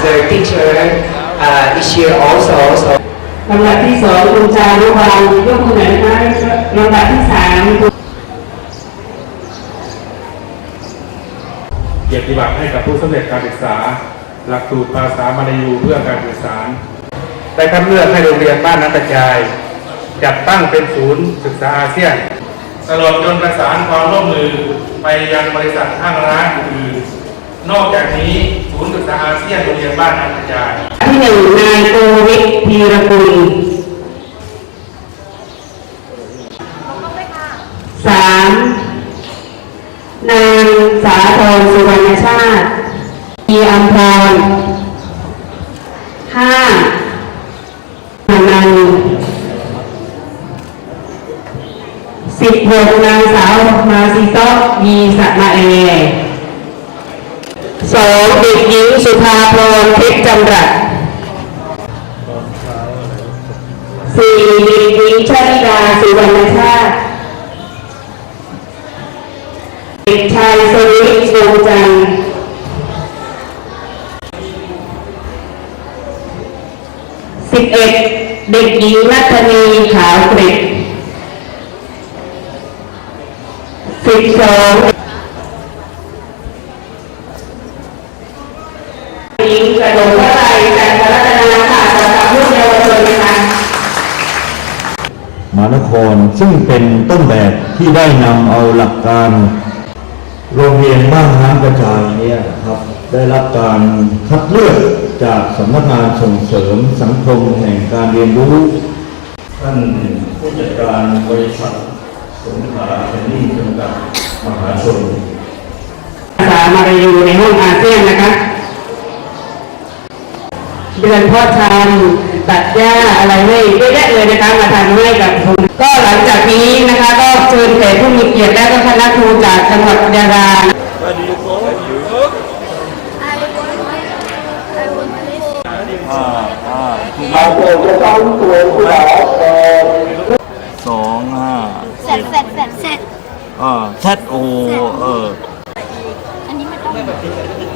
the teacher uh, is here also. So ลำดับที่สองคุณจารุวรรณยกมือหน่อยนะคะลำดับที่สามคุณเกียรติบัตรให้กับผู้สำเร็จการศึกษา หลักสูตรภาษามาลายูเพื่อการสื่อสาร ได้คัดเลือกให้โรงเรียนบ้านนักกระจาย จัดตั้งเป็นศูนย์ศึกษาอาเซียนตลอดจนประสานความร่วมมือไปยังบริษัทห้างร้านอื่นๆนอกจากนี้ ศูนย์ศึกษาอาเซียนโรงเรียนบ้านนักระจายที่หนึ่งนายโกวิทพีรกุลสามนางสาธรสุวรรณชาติมีอัมพรห้าอนันต์สิบหกนางสาวมาซิโตะยีสัตมาเอ สองเด็กหญิงสุภาพรเพชรจำรัดสี่เด็กหญิงชลิดาสุวรรณชาติเด็กชายสวิทย์วงจันทร์สิบเอ็ดเด็กหญิงนัทนีขาวกริบสิบสอง หญิงกระโดดพระไตรจันทรัตนาค่ะสำหรับลูกเยาวชนนะคะ มหานคร ซึ่งเป็นต้นแบบที่ได้นำเอาหลักการโรงเรียนบ้านน้ำกระจายเนี่ยครับ ได้รับการคัดเลือกจากสำนักงานส่งเสริมสังคมแห่งการเรียนรู้ ท่านผู้จัดการบริษัทสงขลาเทนนิ่งจำกัดมหาชนภาษามาลายูในห้องอาเซียนนะคะเดือนพ่อชาม ตัดหญ้าอะไรให้เยอะแยะเลยนะคะมาทำให้กับคุณก็หลังจากนี้นะคะ ก็เชิญแขกผู้มีเกียรติและก็คณะครูจากจังหวัดยาลาสองห้าเสร็จเสร็จเสร็จเสร็จ อ่าแซดโอเอออันนี้มันต้อง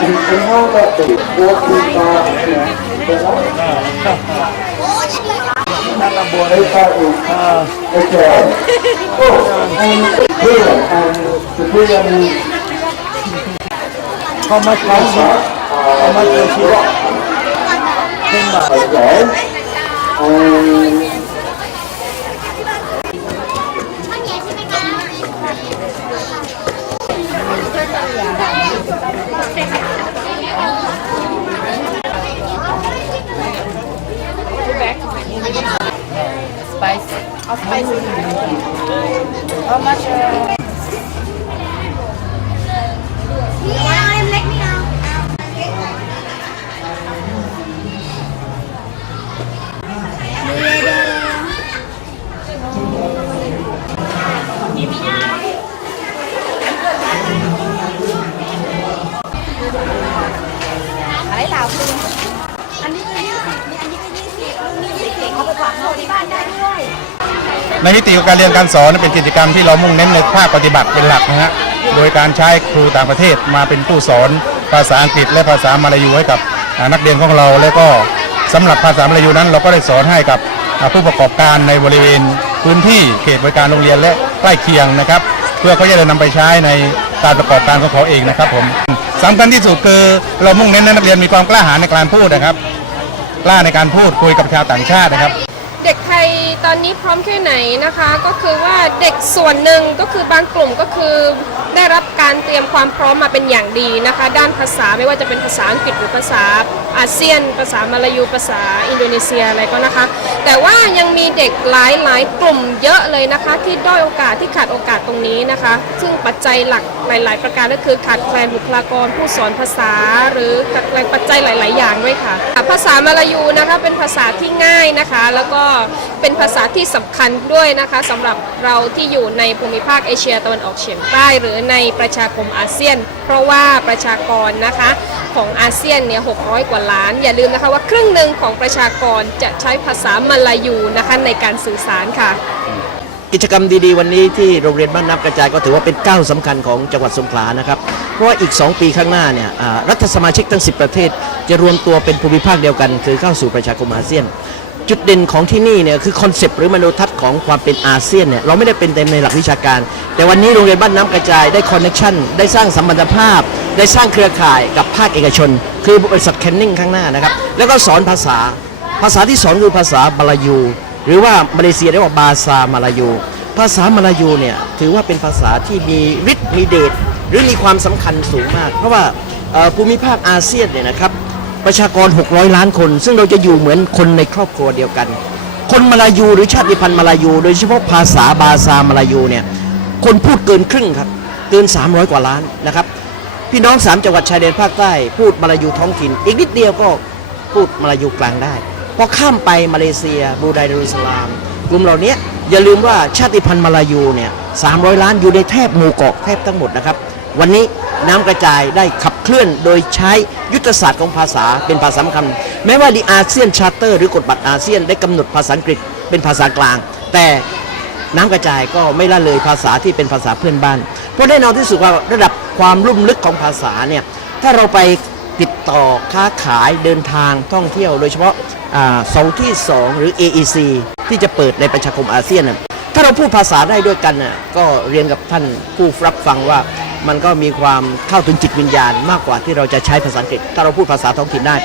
สิงที่ห้องก็ติดพวกที่ก็เนี่ยนะครับนั่นลำบัวได้ข้าวอีกโอเคโอ้อันเพื่อนอันเพื่อน How much was it? How much was it? Ten baht. Okay. Um, How spicy? How much? Uh, ในมิติของการเรียนการสอนเป็นกิจกรรมที่เรามุ่งเน้นในภาคปฏิบัติเป็นหลักนะฮะโดยการใช้ครูต่างประเทศมาเป็นผู้สอนภาษาอังกฤษและภาษามาลายูให้กับนักเรียนของเราและก็สำหรับภาษามาลายูนั้นเราก็ได้สอนให้กับผู้ประกอบการในบริเวณพื้นที่เขตบริการโรงเรียนและใกล้เคียงนะครับ เพื่อเขาจะได้นำไปใช้ในการประกอบการของเขาเองนะครับผมสำคัญที่สุดคือเรามุ่งเน้นให้นักเรียนมีความกล้าหาญในการพูดนะครับ กล้าในการพูดคุยกับชาวต่างชาตินะครับ เด็กไทยตอนนี้พร้อมแค่ไหนนะคะ ก็คือว่าเด็กส่วนหนึ่งก็คือบางกลุ่มก็คือได้รับการเตรียมความพร้อมมาเป็นอย่างดีนะคะ ด้านภาษาไม่ว่าจะเป็นภาษาอังกฤษหรือภาษาอาเซียน ภาษามาลายูภาษาอินโดนีเซียอะไรก็นะคะ แต่ว่ายังมีเด็กหลายหลายๆกลุ่มเยอะเลยนะคะ ที่ด้อยโอกาสที่ขาดโอกาสตรงนี้นะคะ ซึ่งปัจจัยหลักหลาย ๆ ประการก็คือขาดแคลนบุคลากรผู้สอนภาษา หรือขาดแคลนปัจจัยหลาย ๆ อย่างด้วยค่ะ ภาษามาลายูนะคะเป็นภาษาที่ง่าย นะคะ แล้วก็เป็นภาษาที่สำคัญด้วยนะคะสำหรับเราที่อยู่ในภูมิภาคเอเชียตะวันออกเฉียงใต้ หรือในประชาคมอาเซียน เพราะว่าประชากรนะคะของอาเซียนเนี่ย600 กว่าล้าน อย่าลืมนะคะว่าครึ่งหนึ่งของประชากรจะใช้ภาษามาลายูนะคะในการสื่อสารค่ะ กิจกรรมดีๆ วันนี้ที่โรงเรียนบ้านน้ำกระจายก็ถือว่าเป็นก้าวสำคัญของจังหวัดสงขลานะครับ เพราะว่าอีก 2 ปีข้างหน้าเนี่ยอ่ารัฐสมาชิกทั้ง 10 ประเทศ จะรวมตัวเป็นภูมิภาคเดียวกัน คือเข้าสู่ประชาคมอาเซียน จุดเด่นของที่นี่เนี่ยคือคอนเซปต์หรือมโนทัศน์ของความเป็นอาเซียนเนี่ยเราไม่ได้เป็นเต็มในหลักวิชาการ แต่วันนี้โรงเรียนบ้านน้ำกระจายได้คอนเนคชั่นได้สร้างสัมพันธภาพ ได้สร้างเครือข่ายกับภาคเอกชน คือบริษัทแคนนิงข้างหน้านะครับแล้วก็สอนภาษา ภาษาที่สอนคือภาษามาลายู หรือว่ามาเลเซียเรียกว่าบาซามาลายู ภาษามาลายูเนี่ยถือว่าเป็นภาษาที่มีฤทธิ์มีเดชหรือมีความสำคัญสูงมาก เพราะว่าภูมิภาคอาเซียนเนี่ยนะครับ ประชากร 600 ล้านคน ซึ่งเราจะอยู่เหมือนคนในครอบครัวเดียวกัน คนมาลายูหรือชาติพันธุ์มาลายู โดยเฉพาะภาษาบาซามาลายูเนี่ยคนพูดเกินครึ่งครับเกิน 300 กว่าล้านนะครับพี่น้องสามจังหวัดชายแดนภาคใต้พูดมาลายูท้องถิ่น อีกนิดเดียวก็พูดมาลายูกลางได้พอข้ามไปมาเลเซียบูไดรุสลาม กลุ่มเหล่านี้อย่าลืมว่าชาติพันธุ์มาลายูเนี่ย300ล้านอยู่ในแทบหมู่เกาะแทบทั้งหมดนะครับ วันนี้น้ำกระจายได้ขับเคลื่อนโดยใช้ยุทธศาสตร์ของภาษาเป็นภาษาสำคัญ แม้ว่าดีอาเซียนชาร์เตอร์หรือกฎบัตรอาเซียนได้กำหนดภาษาอังกฤษเป็นภาษากลาง แต่น้ำกระจายก็ไม่ละเลยภาษาที่เป็นภาษาเพื่อนบ้าน เพราะแน่นอนที่สุดว่าระดับความลุ่มลึกของภาษาเนี่ยถ้าเราไปติดต่อค้าขายเดินทางท่องเที่ยว โดยเฉพาะอาเสาที่ 2 หรือ AEC ที่จะเปิดในประชาคมอาเซียน ถ้าเราพูดภาษาได้ด้วยกันน่ะก็เรียนกับท่านผู้รับฟังว่า มันก็มีความเข้าถึงจิตวิญญาณมากกว่าที่เราจะใช้ภาษาอังกฤษ ถ้าเราพูดภาษาท้องถิ่นได้